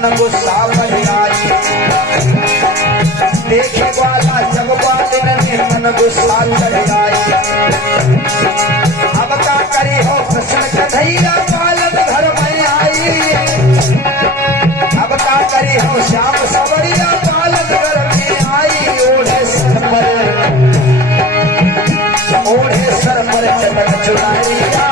मन गुस्सा बढ़ आई। देखे ग्वाला जब ग्वालिन ने मन गुस्सा चढ़ आई। अब का करी हो कृष्ण कन्हैया ग्वालन घर में आई। अब का करी हो श्याम सवरिया ग्वालन घर में आई। ओढ़े सर पर चटक चुनरिया।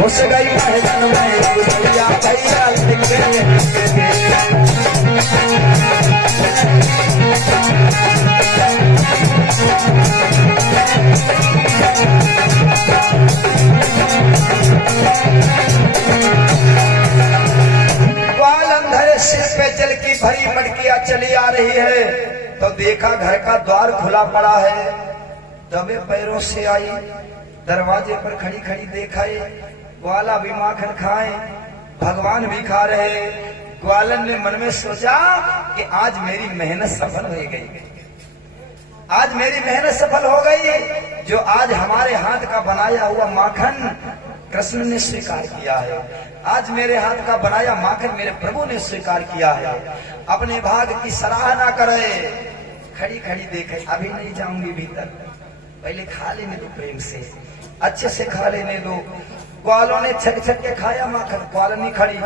घुस गई महजन में भैया भैया ग्वालंधर सिर पे जल की भरी मटकियां चली आ रही है तो देखा घर का द्वार खुला पड़ा है। दबे पैरों से आई, दरवाजे पर खड़ी खड़ी देखाए। ग्वाला भी माखन खाए, भगवान भी खा रहे। ग्वालन ने मन में सोचा कि आज मेरी मेहनत सफल हो गई। आज मेरी मेहनत सफल हो गई। जो आज हमारे हाथ का बनाया हुआ माखन कृष्ण ने स्वीकार किया है। आज मेरे हाथ का बनाया माखन मेरे प्रभु ने स्वीकार किया है। अपने भाग की सराहना करे। खड़ी खड़ी देखे, अभी नहीं जाऊंगी भीतर, पहले खा लेने दो, प्रेम से अच्छे से खा लेने दो। ग्वालों ने छक छक के खाया माखन, ग्वालनी खड़ी।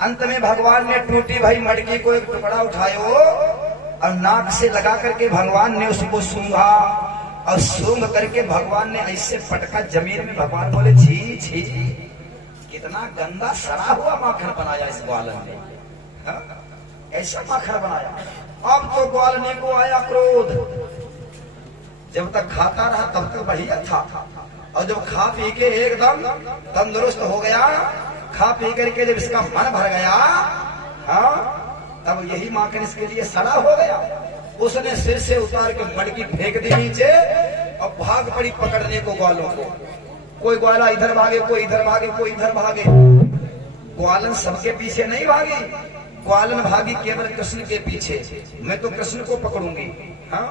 अंत में भगवान ने टूटी भाई मटकी को एक टुकड़ा उठायो और नाक से लगा करके भगवान ने उसको सूंघा और सूंघ करके भगवान ने ऐसे पटका जमीन में। भगवान बोले छी छी, कितना गंदा सड़ा हुआ माखन बनाया इस ग्वालन ने। ऐसा माखन बनाया। अब तो ग्वालनी को आया क्रोध। जब तक खाता रहा तब तक बढ़िया था, और जब खा पी के एकदम तंदुरुस्त हो गया, खा पी करके जब इसका मन भर गया, हाँ, तब यही माखन इसके लिए सड़ा हो गया। उसने सिर से उतार के मटकी फेंक दी नीचे और भाग पड़ी पकड़ने को ग्वालों को। कोई ग्वाला इधर भागे, कोई इधर भागे, कोई इधर भागे। ग्वालन सबके पीछे नहीं भागी, ग्वालन भागी केवल कृष्ण के पीछे। मैं तो कृष्ण को पकड़ूंगी। हाँ,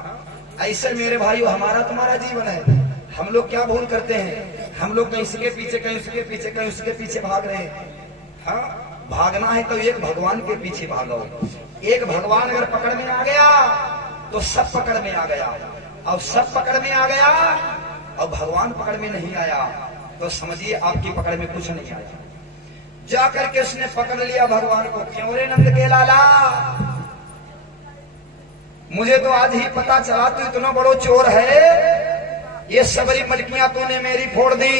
ऐसे मेरे भाइयों हमारा तुम्हारा जीवन है। हम लोग क्या भूल करते हैं, हम लोग कहीं इसके पीछे, कहीं उसके पीछे, कहीं उसके पीछे भाग रहे हैं। हाँ, भागना है तो एक भगवान के पीछे भागो। एक भगवान अगर पकड़ में आ गया तो सब पकड़ में आ गया, और सब पकड़ में आ गया और भगवान पकड़ में नहीं आया तो समझिए आपकी पकड़ में कुछ नहीं आया। जाकर के उसने पकड़ लिया भगवान को। क्यों रे नंद के लाला, मुझे तो आज ही पता चला तू इतना बड़ो चोर है। ये सबरी मटकियां तूने मेरी फोड़ दी,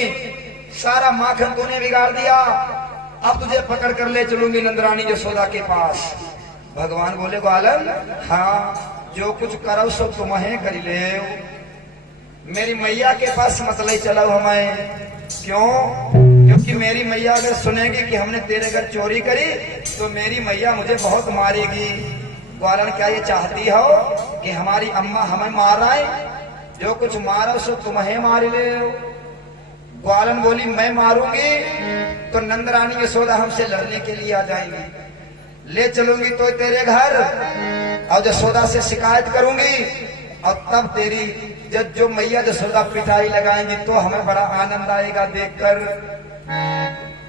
सारा माखन तूने बिगाड़ दिया। अब तुझे पकड़ कर ले चलूंगी नंदरानी यशोदा के पास। भगवान बोले ग्वालन, हाँ, जो कुछ करो सो तुम्हें कर ले। मेरी मैया के पास मत ले चलो हमें। क्यों? क्योंकि मेरी मैया अगर सुनेगी कि हमने तेरे घर चोरी करी तो मेरी मैया मुझे बहुत मारेगी। ग्वालन, क्या ये चाहती हो कि हमारी अम्मा हमें मार रहा है? जो कुछ मारो सो तुम्हें मार ले। ग्वालन बोली, मैं मारूंगी तो नंदरानी यशोदा हमसे लड़ने के लिए आ जाएंगी। ले चलूंगी तो तेरे घर और यशोदा से शिकायत करूंगी, और तब तेरी जो मैया यशोदा पिटाई लगाएंगी तो हमें बड़ा आनंद आएगा देखकर।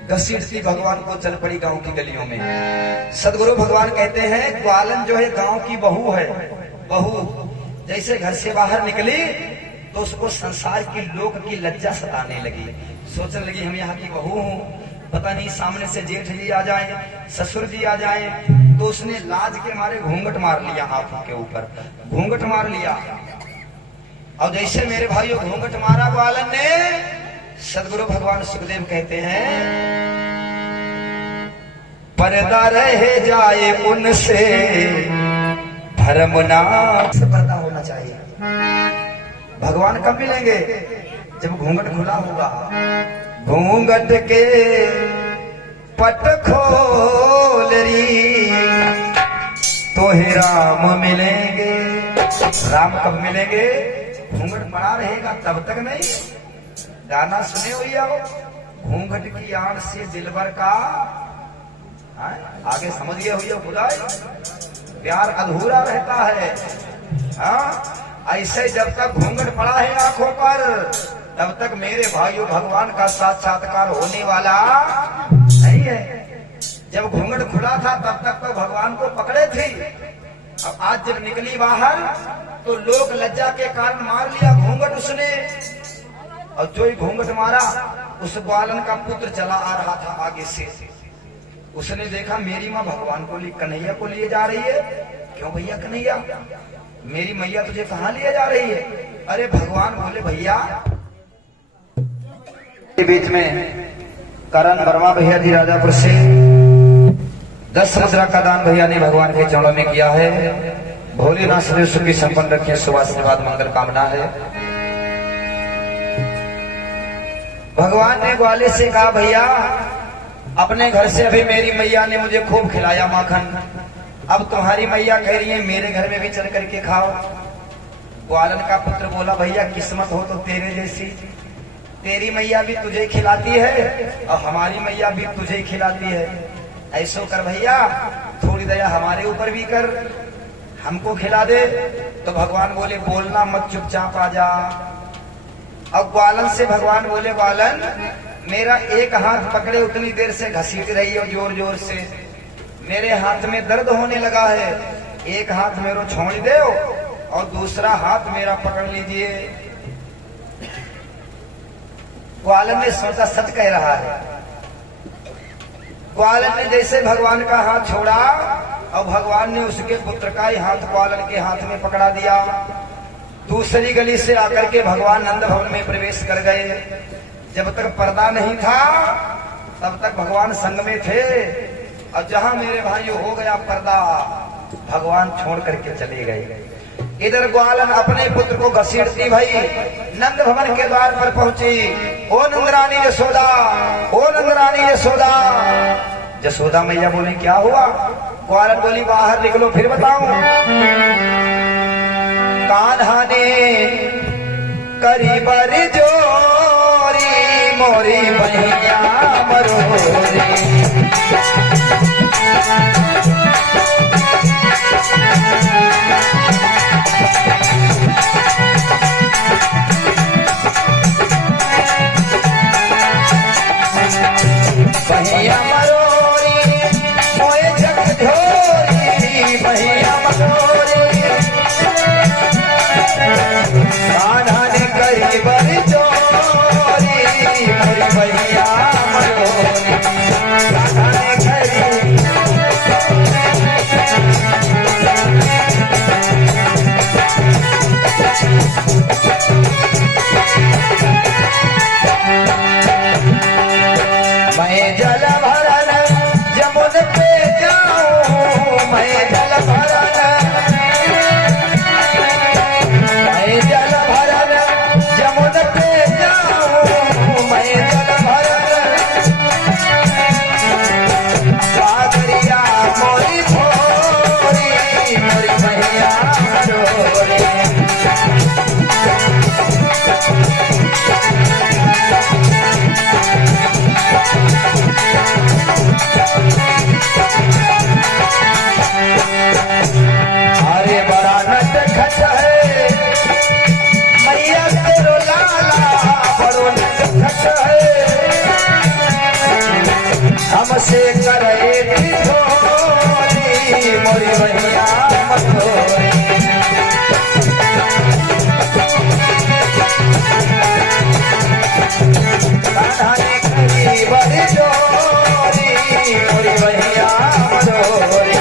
घसीटती भगवान को चल पड़ी गांव की गलियों में। सदगुरु भगवान कहते हैं ग्वालन जो है गांव की बहू है। बहू जैसे घर से बाहर निकली तो उसको संसार की लोक की लज्जा सताने लगी। सोचने लगी हम यहाँ की बहू हूँ, पता नहीं सामने से जेठ जी आ जाए, ससुर जी आ जाए। तो उसने लाज के मारे घूंघट मार लिया, आंखों के ऊपर घूंघट मार लिया। और जैसे मेरे भाइयों घूंघट मारा ग्वालन ने, सदगुरु भगवान सुखदेव कहते हैं पर्दा रह जाए उनसे धर्मना से पर्दा होना चाहिए। भगवान कब मिलेंगे? जब घूंघट खुला होगा। घूंघट के पट खोल रही तो ही राम मिलेंगे। राम कब मिलेंगे? घूंघट पड़ा रहेगा तब तक नहीं। गाना सुने हुई आओ, घूंघट की आड़ से दिलबर का, आगे समझ गए हुई खुदा, प्यार अधूरा रहता है। हाँ, ऐसे जब तक घूंघट पड़ा है आंखों पर, तब तक मेरे भाइयों भगवान का साक्षात्कार होने वाला नहीं है। जब घूंघट खुला था तब तक तो भगवान को पकड़े थे। अब आज जब निकली बाहर तो लोग लज्जा के कारण मार लिया घूंघट उसने, और जो ही घूंघट मारा उस ग्वालन का पुत्र चला आ रहा था आगे से। उसने देखा मेरी माँ भगवान को कन्हैया को लिए जा रही है। क्यों भैया कन्हैया, मेरी मैया तुझे कहाँ लिए जा रही है? अरे भगवान बोले भैया, बीच में करण वर्मा भैया जी राजापुर से 10 मुद्रा का दान भैया ने भगवान के चरणों में किया है। भोलेनाथ से सुखी संपन्न रखे, सुभाषिर्वाद मंगल कामना है। भगवान ने ग्वाले से कहा भैया अपने घर से अभी मेरी मैया ने मुझे खूब खिलाया माखन, अब तुम्हारी मैया कह रही है मेरे घर में भी चल करके खाओ। ग्वालन का पुत्र बोला भैया किस्मत हो तो तेरे जैसी, तेरी मैया भी तुझे खिलाती है और हमारी मैया भी तुझे खिलाती है। ऐसो कर भैया थोड़ी दया हमारे ऊपर भी कर, हमको खिला दे। तो भगवान बोले बोलना मत, चुपचाप आ जा। अब ग्वालन से भगवान बोले ग्वालन मेरा एक हाथ पकड़े उतनी देर से घसीट रही हो जोर जोर से, मेरे हाथ में दर्द होने लगा है, एक हाथ मेरो छोड़ दे और दूसरा हाथ मेरा पकड़ लीजिए। ग्वालन ने सोचा सच कह रहा है। ग्वालन ने जैसे भगवान का हाथ छोड़ा और भगवान ने उसके पुत्र का ही हाथ ग्वालन के हाथ में पकड़ा दिया। दूसरी गली से आकर के भगवान नंद भवन में प्रवेश कर गए। जब तक पर्दा नहीं था तब तक भगवान संग में थे, और जहां मेरे भाइयों हो गया पर्दा भगवान छोड़ करके चले गए। इधर ग्वालन अपने पुत्र को घसीटती भाई नंद भवन के द्वार पर पहुंची। ओ नंदरानी यशोदा, ओ नंदरानी यशोदा। यशोदा मैया बोली क्या हुआ? ग्वालन बोली बाहर निकलो फिर बताऊं। कान्हा ने करी बरी जोरी मोरी भैया मरोरी, भैया मरोरी मोए जग झोरी, भैया मरोरी कान्हा ने करी बरी जोरी मोरी भैया मरोरी, कान्हा ने करी। मैं जल भरन जमुन पे जाऊं, मैं जल भरन, मैं जल भरन जमुन पे जाऊं, मैं जल भरन सागरिया मोरी भोरी मोरी भैया मरोरी। अरे बड़ा नटखट है मैया तेरो लाला, बड़ो नटखट है हमसे करे थोड़ी मोरी भैया मरोरी। कान्हा ने करी बड़ी जोरी मोरी भैया मरोरी।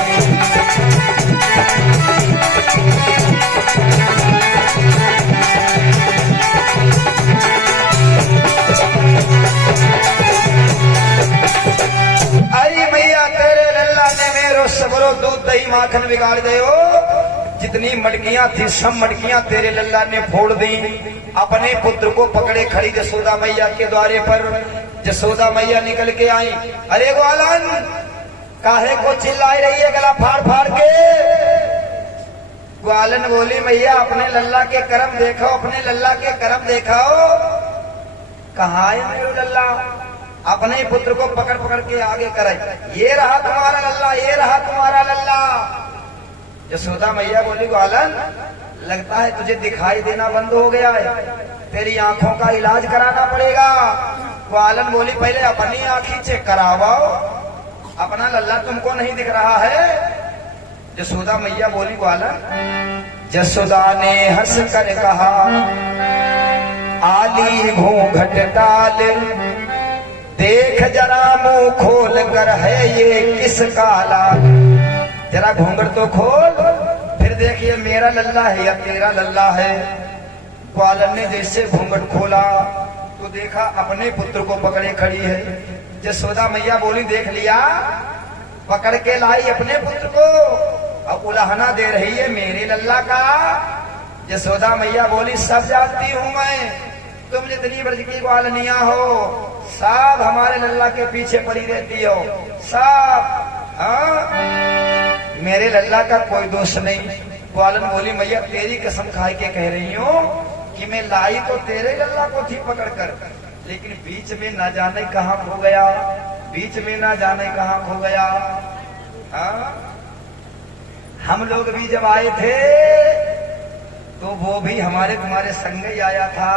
अरे भैया तेरे लल्ला ने मेरो सबरो दूध दही माखन बिगाड़ दे हो। जितनी मटकियां थी सब मटकियां तेरे लल्ला ने फोड़ दी। अपने पुत्र को पकड़े खड़ी जसोदा मैया के द्वारे पर। जसोदा मैया निकल के आई, अरे ग्वालन काहे को चिल्लाई रही है गला फाड़ फाड़ के? ग्वालन बोली मैया अपने लल्ला के कर्म देखो, अपने लल्ला के कर्म देखो। कहाँ है मेरो लल्ला? अपने पुत्र को पकड़ पकड़ के आगे करे, ये रहा तुम्हारा लल्ला, ये रहा तुम्हारा लल्ला। यशोदा मैया बोली ग्वालन, लगता है तुझे दिखाई देना बंद हो गया है, तेरी आंखों का इलाज कराना पड़ेगा। ग्वालन बोली पहले अपनी आंखें चेक कराओ, अपना लल्ला तुमको नहीं दिख रहा है। यशोदा मैया बोली ग्वालन, यशोदा ने हंस कर कहा, आली घूंघट डाल, देख जरा मुंह खोल कर है ये किसका लाल। जरा घूंघट तो खोल, फिर देखिए मेरा लल्ला है या तेरा लल्ला है। ग्वालन ने जैसे घूंघट खोला तो देखा अपने पुत्र को पकड़े खड़ी है। यशोदा मैया बोली देख लिया, पकड़ के लाई अपने पुत्र को, अब उलाहना दे रही है मेरे लल्ला का। यशोदा मैया बोली सब जानती हूं मैं, तुम जितनी ब्रज की ग्वालनिया हो सब हमारे लल्ला के पीछे पड़ी रहती हो सब। हाँ, मेरे लल्ला का कोई दोष नहीं। ग्वालन बोली मैया तेरी कसम खाई के कह रही हूँ कि मैं लाई तो तेरे लल्ला को थी पकड़ कर, लेकिन बीच में ना जाने कहाँ खो गया, बीच में ना जाने कहाँ खो गया। हाँ? हम लोग भी जब आए थे तो वो भी हमारे तुम्हारे संग ही आया था,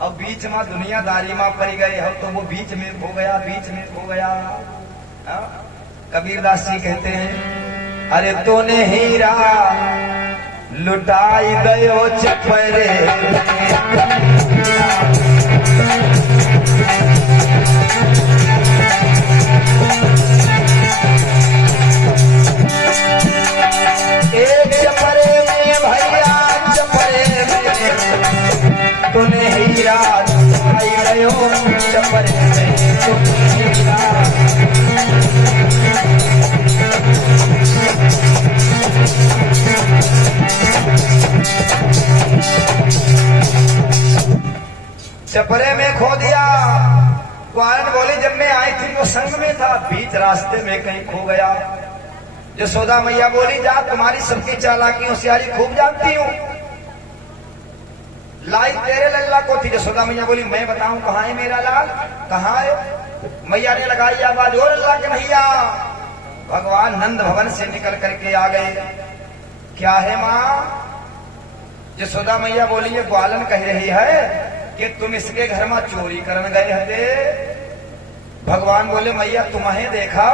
और बीच में दुनियादारी में पड़ गए हो तो वो बीच में खो गया, बीच में खो गया। हाँ? कबीरदास जी कहते हैं, अरे तूने हीरा लुटाई दयो चपरे, एक चपरे में भैया चपरे में तूने हीरा लुटाई दयो चपरे में तूने हीरा। चपरे में खो दिया। ग्वालन बोली जब मैं आई थी वो संग में था, बीच रास्ते में कहीं खो गया। यशोदा मैया बोली जा तुम्हारी सबकी चालाकी होशियारी खूब जानती हूँ, लाई तेरे लल्ला को थी। यशोदा मैया बोली मैं बताऊं कहाँ है मेरा लाल, कहाँ है? मैया ने लगाई आवाज, ओ लल्ला के भैया। भगवान नंद भवन से निकल करके आ गए। क्या है माँ? यशोदा मैया बोली ये ग्वालन कह रही है कि तुम इसके घर में चोरी करने गए हते। भगवान बोले मैया तुम्हें देखा,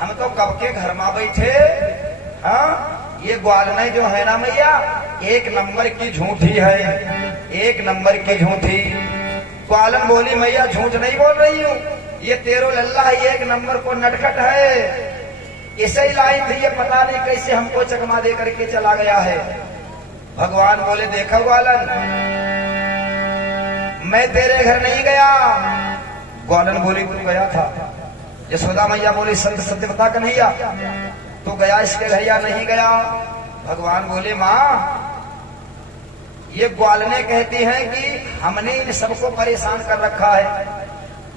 हम तो कब के घर में बैठे। हाँ, ये ग्वालना जो है ना मैया एक नंबर की झूठी है, एक नंबर की झूठी। ग्वालन बोली मैया झूठ नहीं बोल रही हूँ, ये तेरो लल्ला है, एक नंबर को नटखट है, इसे ही लाई थी, ये पता नहीं कैसे हमको चकमा दे करके चला गया है। भगवान बोले देखा ग्वालन मैं तेरे घर नहीं गया। ग्वालन बोली तू गया था। यशोदा मैया बोली सत्य सत्य बता कन्हैया तू गया इसके घर या नहीं गया? भगवान बोले माँ ये ग्वालने कहती हैं कि हमने इन सबको परेशान कर रखा है,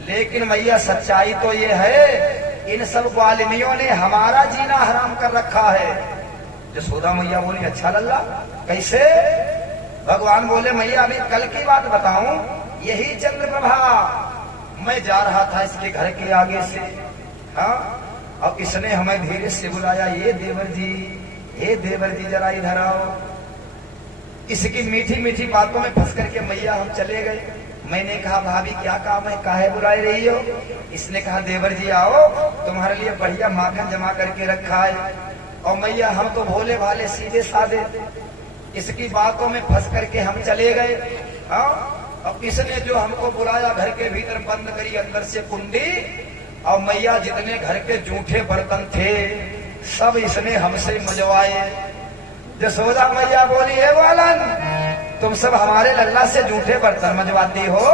लेकिन मैया सच्चाई तो ये है इन सब ग्वालिनियों ने हमारा जीना हराम कर रखा है। यशोदा मैया बोली अच्छा लल्ला कैसे? भगवान बोले मैया अभी कल की बात बताऊं, यही चंद्रप्रभा मैं जा रहा था इसके घर के आगे से। हाँ, और इसने हमें धीरे से बुलाया, ये देवर जी, ये देवर जी जरा इधर आओ। इसकी मीठी मीठी बातों में फंस करके मैया हम चले गए। मैंने कहा भाभी क्या काम है, काहे बुलाए रही हो? इसने कहा देवर जी आओ तुम्हारे लिए बढ़िया माखन जमा करके रखा है। और मैया हम तो भोले भाले सीधे साधे, इसकी बातों में फंस करके हम चले गए। हाँ, और इसने जो हमको बुलाया घर के भीतर बंद करी अंदर से कुंडी, और मैया जितने घर के जूठे बर्तन थे सब इसने हमसे मजवाए। यशोदा मैया बोली है ग्वालन तुम सब हमारे लल्ला से जूठे बर्तन मजवाती हो?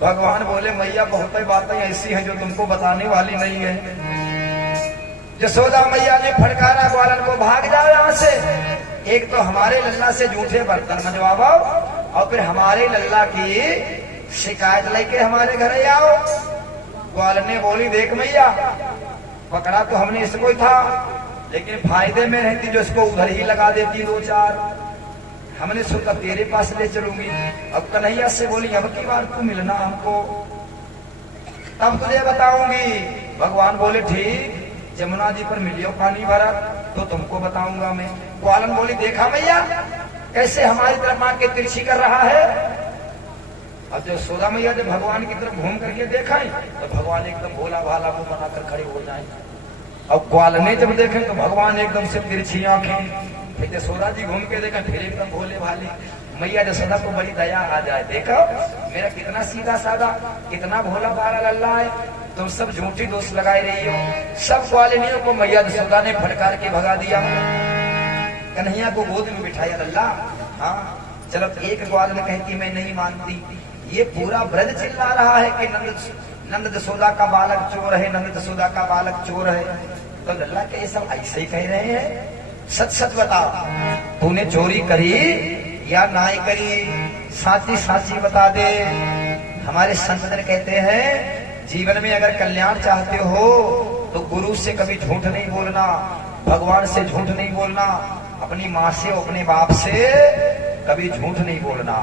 भगवान बोले मैया बहुत बातें ऐसी हैं जो तुमको बताने वाली नहीं है। यशोदा मैया ने फटकारा ग्वालन को भाग जाओ यहाँ से, एक तो हमारे लल्ला से जूठे बर्तन मजवाओ और फिर हमारे लल्ला की शिकायत लेके हमारे घर आओ। ग्वालन ने बोली देख मैया पकड़ा तो हमने इसको ही था, लेकिन फायदे में रहती जो इसको उधर ही लगा देती दो चार। हमने सोचा तेरे पास ले चलूंगी। अब कन्हैया से बोली अब की बार तू मिलना हमको, तब तुझे बताऊंगी। भगवान बोले ठीक, जमुना जी पर मिलियो पानी भरा तो तुमको बताऊंगा मैं। ग्वालन बोली देखा मैया कैसे हमारी तरफ मां के तिरछी कर रहा है। अब जो यशोदा मैया जब भगवान की तरफ घूम करके देखा तो भगवान एकदम भोला भाला मुंह बनाकर खड़े हो जाए। अब ग्वालने जब देखे तो भगवान एकदम से तिरछी आंखें, फिर यशोदा जी घूम के देखा फिर एकदम भोले भाले। मैया यशोदा को बड़ी दया आ जाए, देखा मेरा कितना सीधा साधा कितना भोला भाला लल्ला है, तुम सब झूठी दोष लगाए रही हो। सब ग्वालिनियों को मैया यशोदा ने फटकार के भगा दिया। कन्हैया को गोद में बिठाया लल्ला। हाँ चलो एक ग्वाल ने कहती मैं नहीं मानती, ये पूरा ब्रज चिल्ला रहा है कि नंद यशोदा का बालक चोर है, नंद यशोदा का बालक चोर है। तो लल्ला के ये सब ऐसे ही कह रहे हैं, सच सच बता तूने चोरी करी या नाई करी, साची साची बता दे। हमारे संत कहते हैं जीवन में अगर कल्याण चाहते हो तो गुरु से कभी झूठ नहीं बोलना, भगवान से झूठ नहीं बोलना, अपनी माँ से अपने बाप से कभी झूठ नहीं बोलना।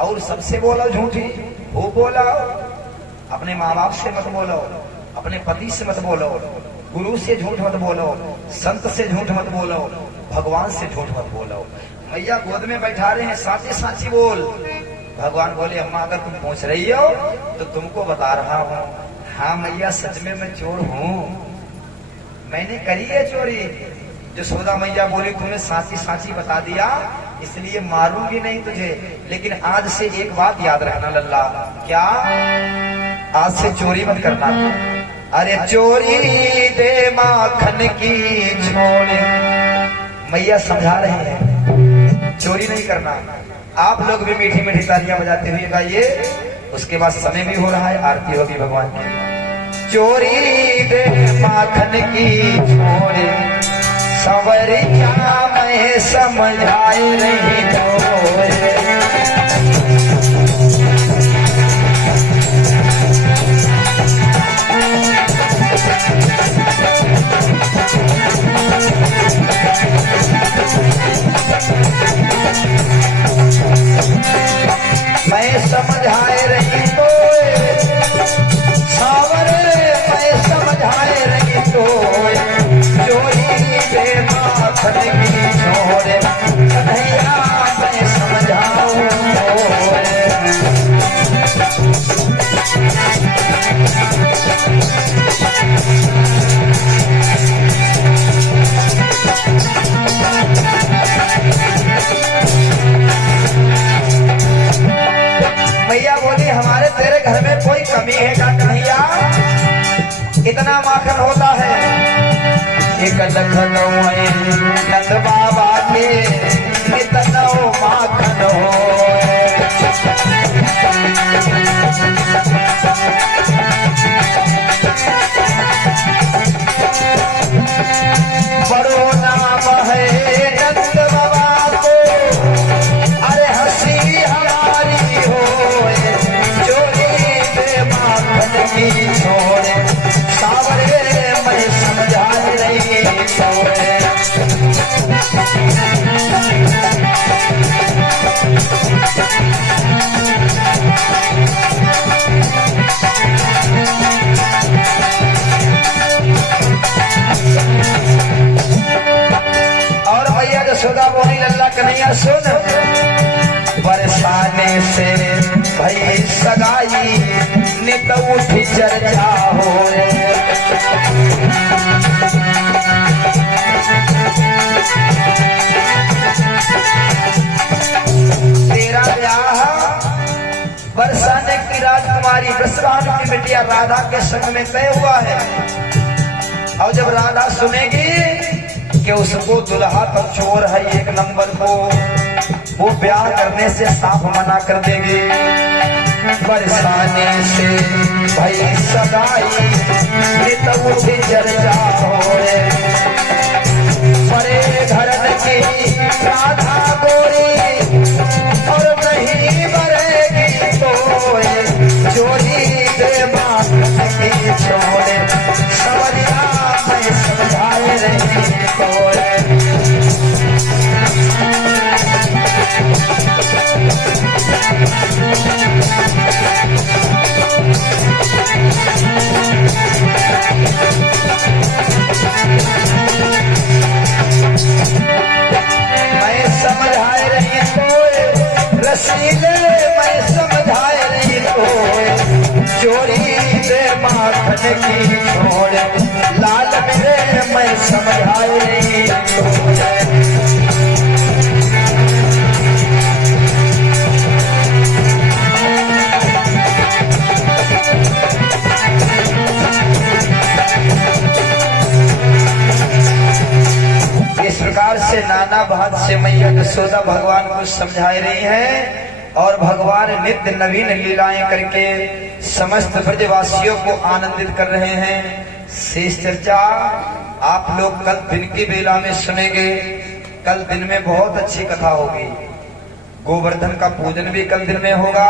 और सबसे बोलो झूठी वो बोलो, अपने माँ बाप से मत बोलो, अपने पति से मत बोलो, गुरु से झूठ मत बोलो, संत से झूठ मत बोलो, भगवान से झूठ मत बोलो। मैया गोद में बैठा रहे हैं, साची साची बोल। भगवान बोले अम्मा अगर तुम पूछ रही हो तो तुमको बता रहा हूँ। हाँ मैया सच में मैं चोर हूँ, मैंने करी है चोरी। यशोदा मैया बोली तूने साची साची बता दिया इसलिए मारूंगी नहीं तुझे, लेकिन आज से एक बात याद रखना लल्ला। क्या? आज से चोरी मत करना। अरे चोरी दे माखन की छोड़े, मैया समझा रहे हैं चोरी नहीं करना। आप लोग भी मीठी मीठी तालियां बजाते हुए गाइए। उसके बाद समय भी हो रहा है, आरती होगी भगवान की। चोरी दे माखन की छोड़े, सवरिया मैं समझाए नहीं छोड़े। मैं समझाए रही तो सावरे, मैं समझाए रही तो चोरी दे माखन की छोड़े, कन्हैया मैं समझाऊं भैया बोली हमारे तेरे घर में कोई कमी है क्या कन्हैया? इतना माखन होता है। एक लखनऊ नंद बाबा के इतना माखन हो, बड़ो नाम है नंद बाबा को, अरे हंसी हमारी हो, चोरी दे माखन की छोड़े, सावरे मैं समझा रही छोड़े। और भैया यशोदा बोली लल्ला कन्हैया सुन, बरसाने से भई सगाई नित उठी चर्चा हो, तेरा ब्याह बरसाने की राजकुमारी वृषभानु की बिटिया राधा के संग में तय हुआ है। और जब राधा सुनेगी कि उसको दुल्हा तो चोर है एक नंबर को, वो ब्याह करने से साफ मना कर देगी। बरसाने से भई सगाई नित उठी चर्चा होए, बड़े घरन की राधा गोरी और नहीं मरेगी तोए, चोरी दे माखन की छोड़े, सवरिया मैं समझाए रही तोए। रसीले मैं समझाए रही हो, चोरी दे माखन की छोड़ लाल मेरे मैं समझाए रही हो। इस प्रकार से नाना भात से मैया यशोदा भगवान को समझा रही हैं और भगवान नित्य नवीन लीलाएं करके समस्त ब्रजवासियों को आनंदित कर रहे हैं। शेष चर्चा आप लोग कल दिन की बेला में सुनेंगे। कल दिन में बहुत अच्छी कथा होगी। गोवर्धन का पूजन भी कल दिन में होगा।